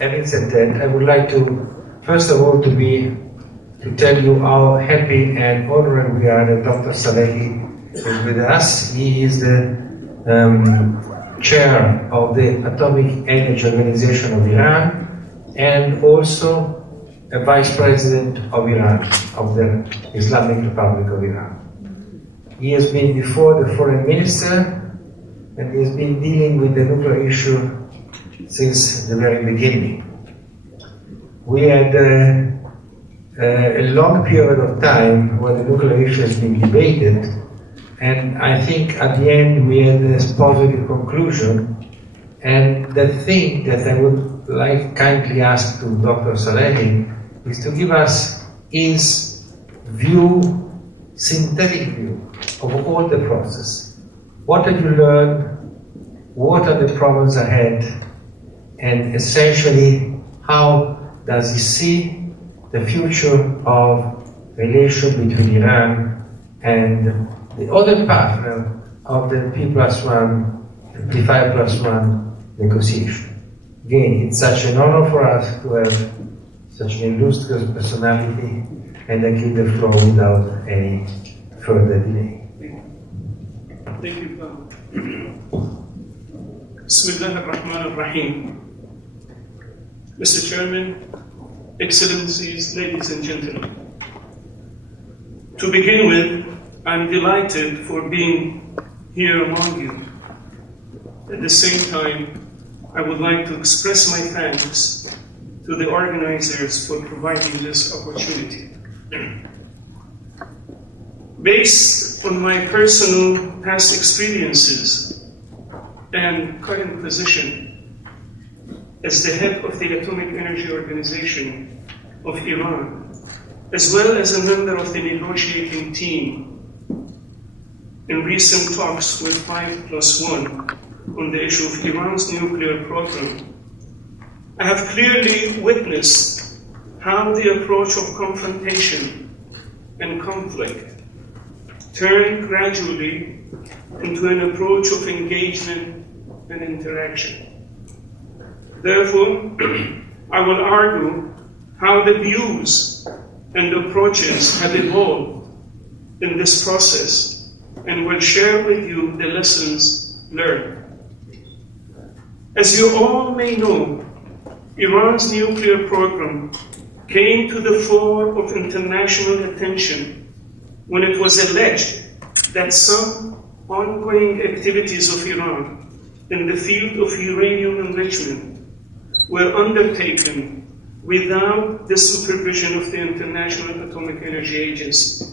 having said that, I would like to, first of all, to tell you how happy and honored we are that Dr. Salehi is with us. He is the chair of the Atomic Energy Organization of Iran and also a vice president of Iran, of the Islamic Republic of Iran. He has been before the foreign minister and he has been dealing with the nuclear issue since the very beginning. We had a long period of time where the nuclear issue has been debated, and I think at the end we had this positive conclusion. And the thing that I would like kindly ask to Dr. Salehi is to give us his view, synthetic view of all the process. What have you learned? What are the problems ahead? And essentially, how does he see the future of relation between Iran and the other partner of the P+1, the P5+1 negotiation? Again, it's such an honor for us to have such an illustrious personality, and I give the floor without any further delay. Thank you, Paolo. Bismillah ar-Rahman ar-Rahim. Mr. Chairman, Excellencies, ladies and gentlemen. To begin with, I'm delighted for being here among you. At the same time, I would like to express my thanks to the organizers for providing this opportunity. Based on my personal past experiences and current position as the head of the Atomic Energy Organization of Iran, as well as a member of the negotiating team in recent talks with 5+1 on the issue of Iran's nuclear program, I have clearly witnessed how the approach of confrontation and conflict turned gradually into an approach of engagement and interaction. Therefore, I will argue how the views and approaches have evolved in this process and will share with you the lessons learned. As you all may know, Iran's nuclear program came to the fore of international attention when it was alleged that some ongoing activities of Iran in the field of uranium enrichment were undertaken without the supervision of the International Atomic Energy Agency.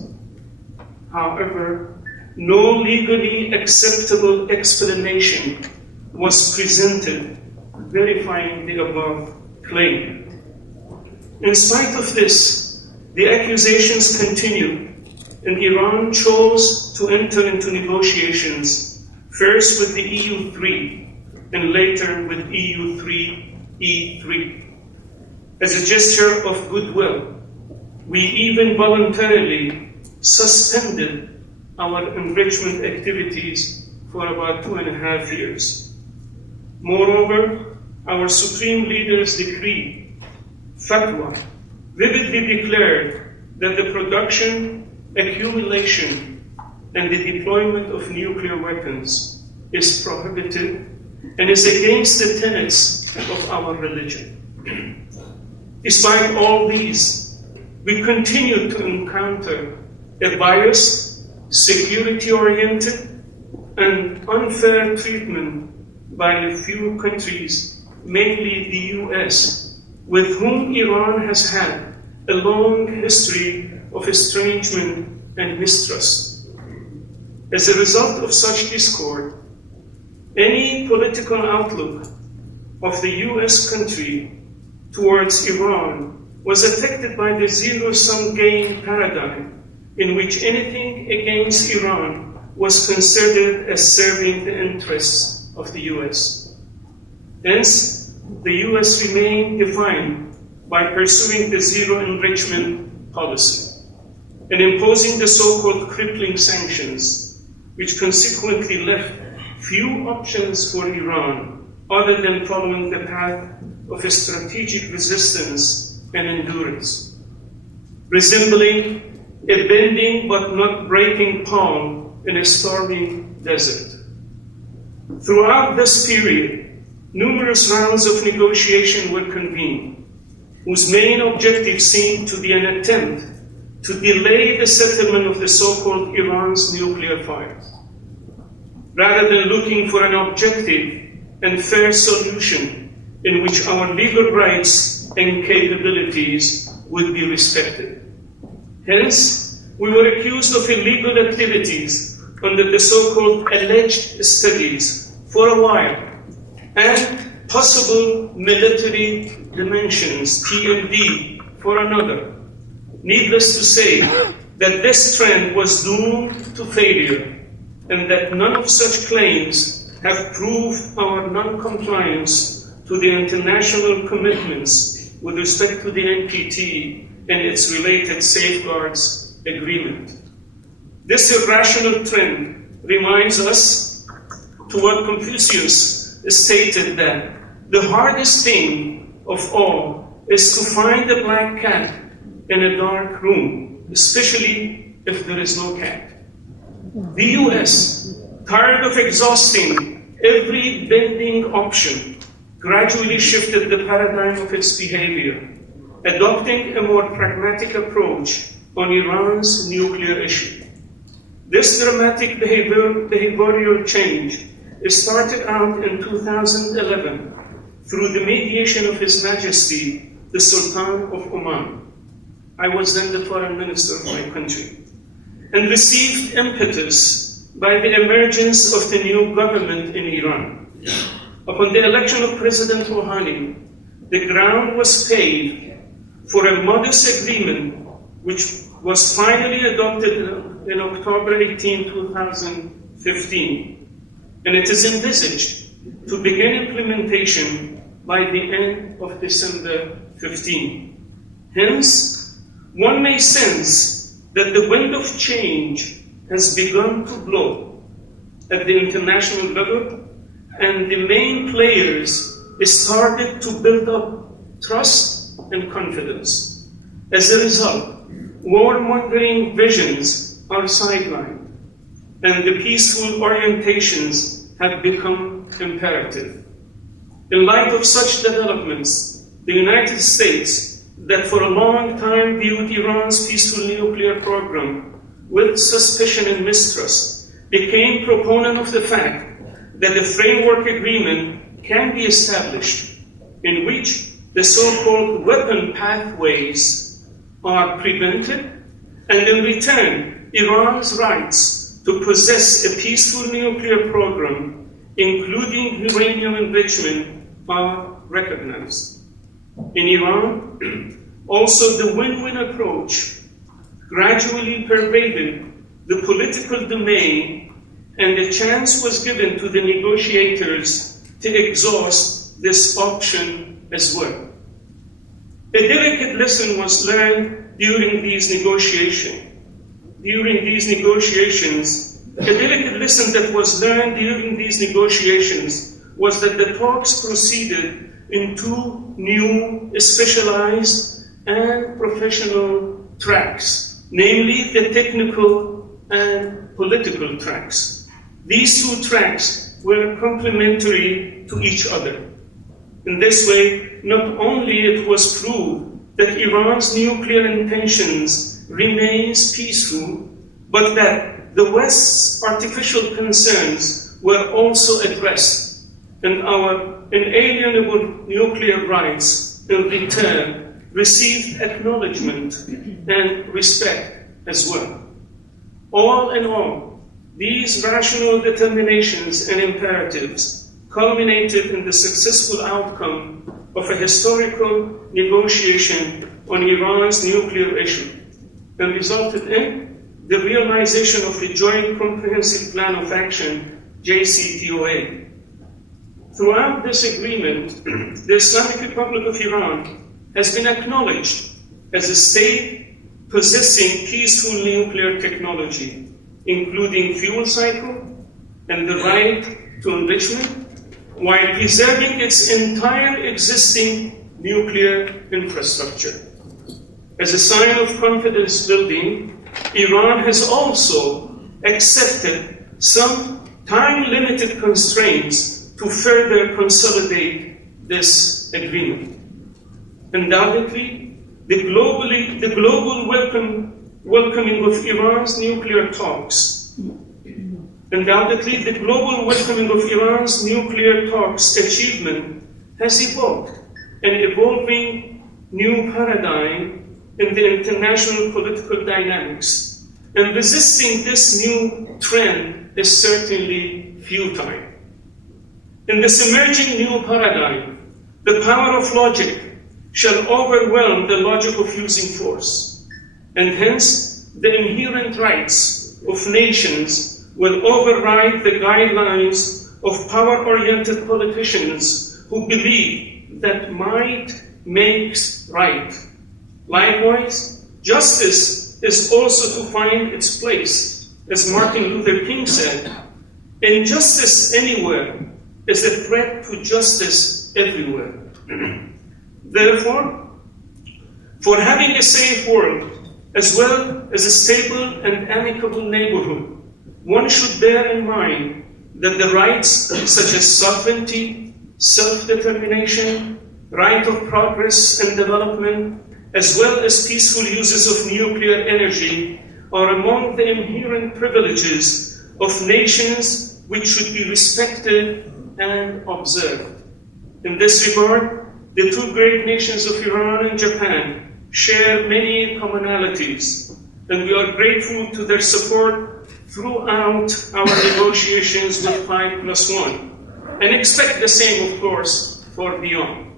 However, no legally acceptable explanation was presented verifying the above claim. In spite of this, the accusations continued, and Iran chose to enter into negotiations, first with the EU3 and later with EU3E3. As a gesture of goodwill, we even voluntarily suspended our enrichment activities for about 2.5 years. Moreover, our supreme leader's decree, fatwa, vividly declared that the production, accumulation, and the deployment of nuclear weapons is prohibited and is against the tenets of our religion. Despite all these, we continue to encounter a biased, security-oriented, and unfair treatment by a few countries, mainly the US, with whom Iran has had a long history of estrangement and mistrust. As a result of such discord, any political outlook of the US country towards Iran was affected by the zero-sum game paradigm, in which anything against Iran was considered as serving the interests of the US. Hence, the US remained defined by pursuing the zero enrichment policy and imposing the so-called crippling sanctions, which consequently left few options for Iran other than following the path of a strategic resistance and endurance, resembling a bending but not breaking palm in a stormy desert. Throughout this period, numerous rounds of negotiation were convened, whose main objective seemed to be an attempt to delay the settlement of the so-called Iran's nuclear files, rather than looking for an objective and fair solution in which our legal rights and capabilities would be respected. Hence, we were accused of illegal activities under the so-called alleged studies for a while, and possible military dimensions, TMD, for another. Needless to say that this trend was doomed to failure, and that none of such claims have proved our non-compliance to the international commitments with respect to the NPT and its related safeguards agreement. This irrational trend reminds us to what Confucius stated, that the hardest thing of all is to find a black cat in a dark room, especially if there is no cat. The US, tired of exhausting every bending option, gradually shifted the paradigm of its behavior, adopting a more pragmatic approach on Iran's nuclear issue. This dramatic behavioral change started out in 2011 through the mediation of His Majesty, the Sultan of Oman. I was then the foreign minister of my country, and received impetus by the emergence of the new government in Iran. Upon the election of President Rouhani, the ground was paved for a modest agreement which was finally adopted in October 18, 2015. And it is envisaged to begin implementation by the end of December 15. Hence, one may sense that the wind of change has begun to blow at the international level, and the main players started to build up trust and confidence. As a result, warmongering visions are sidelined, and the peaceful orientations have become imperative. In light of such developments, the United States, that for a long time viewed Iran's peaceful nuclear program with suspicion and mistrust, became proponent of the fact that a framework agreement can be established in which the so-called weapon pathways are prevented, and in return, Iran's rights to possess a peaceful nuclear program, including uranium enrichment, are recognized. In Iran, also the win-win approach gradually pervaded the political domain, and a chance was given to the negotiators to exhaust this option as well. A delicate lesson was learned during these negotiations. A delicate lesson that was learned during these negotiations was that the talks proceeded in two new specialized and professional tracks, namely the technical and political tracks. These two tracks were complementary to each other. In this way, not only it was proved that Iran's nuclear intentions remains peaceful, but that the West's artificial concerns were also addressed, and our inalienable nuclear rights in return received acknowledgement and respect as well. All in all, these rational determinations and imperatives culminated in the successful outcome of a historical negotiation on Iran's nuclear issue, and resulted in the realization of the Joint Comprehensive Plan of Action, JCPOA. Throughout this agreement, the Islamic Republic of Iran has been acknowledged as a state possessing peaceful nuclear technology, including fuel cycle and the right to enrichment, while preserving its entire existing nuclear infrastructure. As a sign of confidence building, Iran has also accepted some time-limited constraints to further consolidate this agreement. Undoubtedly, the global welcoming of Iran's nuclear talks achievement has evoked an evolving new paradigm in the international political dynamics, and resisting this new trend is certainly futile. In this emerging new paradigm, the power of logic shall overwhelm the logic of using force, and hence the inherent rights of nations will override the guidelines of power-oriented politicians who believe that might makes right. Likewise, justice is also to find its place. As Martin Luther King said, injustice anywhere is a threat to justice everywhere. Therefore, for having a safe world, as well as a stable and amicable neighborhood, one should bear in mind that the rights such as sovereignty, self-determination, right of progress and development, as well as peaceful uses of nuclear energy, are among the inherent privileges of nations which should be respected and observed. In this regard, the two great nations of Iran and Japan share many commonalities, and we are grateful to their support throughout our negotiations with 5+1, and expect the same, of course, for beyond.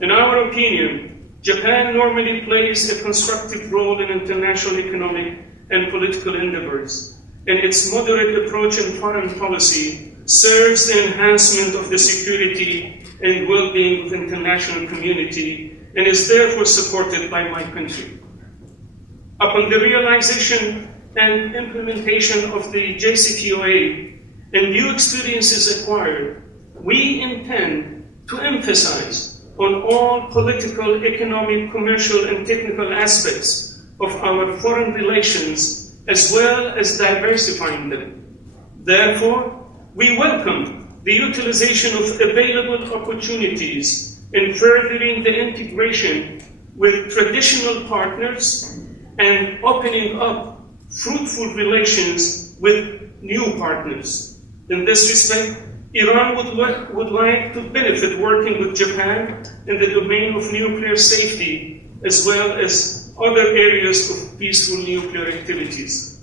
In our opinion, Japan normally plays a constructive role in international economic and political endeavors, and its moderate approach in foreign policy serves the enhancement of the security and well-being of the international community, and is therefore supported by my country. Upon the realization and implementation of the JCPOA and new experiences acquired, we intend to emphasize on all political, economic, commercial, and technical aspects of our foreign relations, as well as diversifying them. Therefore, we welcome the utilization of available opportunities in furthering the integration with traditional partners and opening up fruitful relations with new partners. In this respect, Iran would like to benefit working with Japan in the domain of nuclear safety, as well as other areas of peaceful nuclear activities.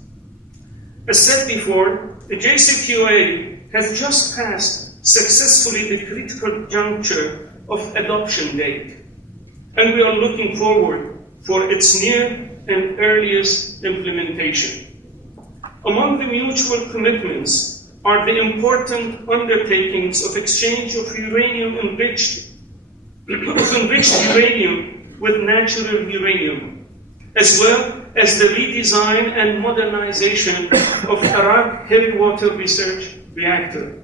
As said before, the JCPOA has just passed successfully the critical juncture of adoption date, and we are looking forward for its near and earliest implementation. Among the mutual commitments are the important undertakings of exchange of enriched uranium with natural uranium, as well as the redesign and modernization of Arak Heavy Water Research Reactor.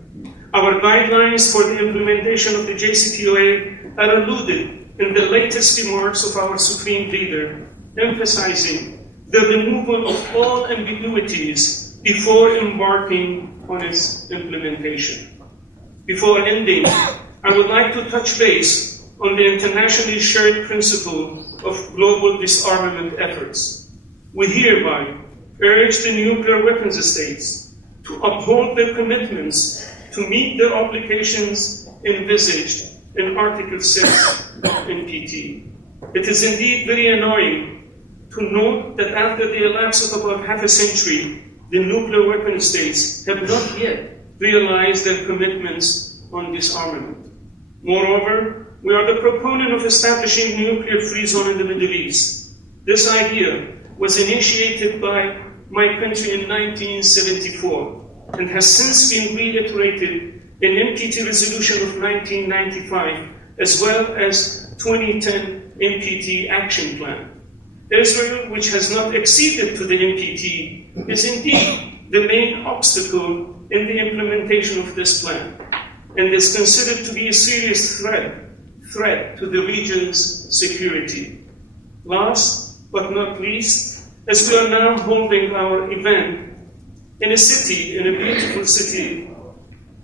Our guidelines for the implementation of the JCPOA are alluded in the latest remarks of our Supreme Leader, emphasizing the removal of all ambiguities before embarking on its implementation. Before ending, I would like to touch base on the internationally shared principle of global disarmament efforts. We hereby urge the nuclear weapons states to uphold their commitments to meet their obligations envisaged in Article 6 of NPT. It is indeed very annoying to note that after the elapse of about half a century, the nuclear weapon states have not yet realized their commitments on disarmament. Moreover, we are the proponent of establishing a nuclear-free zone in the Middle East. This idea was initiated by my country in 1974 and has since been reiterated in NPT Resolution of 1995, as well as 2010 NPT Action Plan. Israel, which has not acceded to the NPT, is indeed the main obstacle in the implementation of this plan. and is considered to be a serious threat to the region's security. Last but not least, as we are now holding our event in a beautiful city,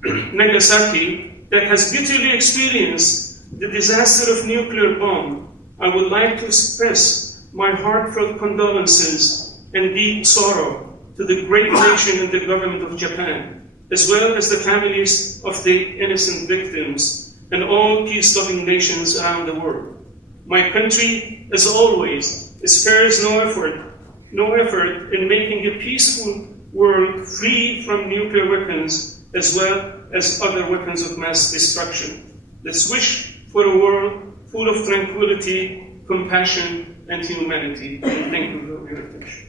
Nagasaki, that has bitterly experienced the disaster of nuclear bomb, I would like to express my heartfelt condolences and deep sorrow to the great nation and the government of Japan, as well as the families of the innocent victims and all peace-loving nations around the world. My country, as always, spares no effort in making a peaceful world free from nuclear weapons as well as other weapons of mass destruction. Let's wish for a world full of tranquility, compassion, and humanity. And thank you for your attention.